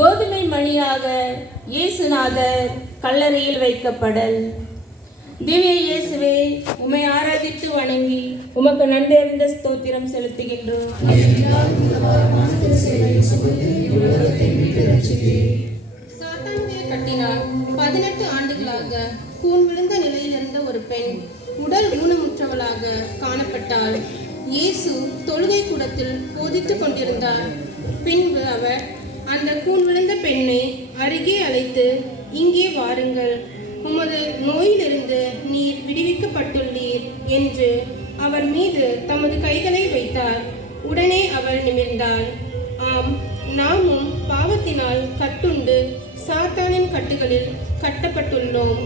கோதுமை மணியாக இயேசுநாதர் கல்லறையில் வைக்கப்படல். திவ்ய இயேசுவே, உம்மை ஆராதித்து வணங்கி உமக்கு நன்றறிந்த ஸ்தோத்திரம் செலுத்துகின்றோம். சாத்தானுடைய கட்டினால் 18 ஆண்டுகளாக கூன் விழுந்த நிலையில் இருந்த ஒரு பெண் உடல் ஊனமுற்றவளாக காணப்பட்டாள். இயேசு தொழுகை கூடத்தில் போதித்துக் கொண்டிருந்தார். பின்பு அவர் அந்த கூன் விழுந்த பெண்ணை அருகே அழைத்து, இங்கே வாருங்கள், உமது நோயிலிருந்து நீர் விடுவிக்கப்பட்டுள்ளீர் என்று அவர் மீது தமது கைகளை வைத்தார். உடனே அவள் நிமிர்ந்தாள். ஆம், நாமும் பாவத்தினால் கட்டுண்டு சாத்தானின் கட்டுகளில் கட்டப்பட்டுள்ளோம்.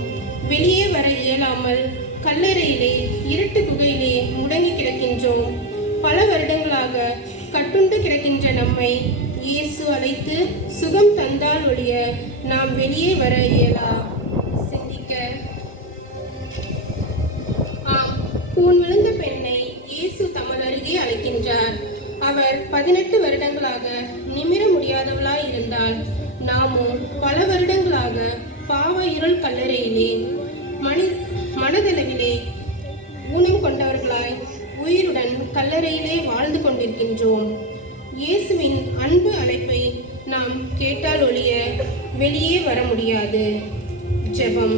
வெளியே வர இயலாமல் கல்லறையிலே இருட்டு குகையிலே முடங்கி கிடக்கின்றோம். பல வருடங்களாக கட்டுண்டு கிடக்கின்ற நம்மை இயேசு அழைத்து சுகம் தந்தால் ஒழிய நாம் வெளியே வர இயலா. சிந்திக்க. ஆம், கூன் விழுந்த பெண்ணை இயேசு தமது அருகே அழைக்கின்றார். அவர் 18 வருடங்களாக நிமிர முடியாதவளாய் இருந்தால், நாமும் பல வருடங்களாக பாவ இருள் கல்லறையிலே மனதளவிலே ஊனம் கொண்டவர்களாய் உயிருடன் கல்லறையிலே வாழ்ந்து கொண்டிருக்கின்றோம். இயேசுவின் அன்பு அழைப்பை நாம் கேட்டால் ஒழிய வெளியே வர முடியாது. ஜெபம்.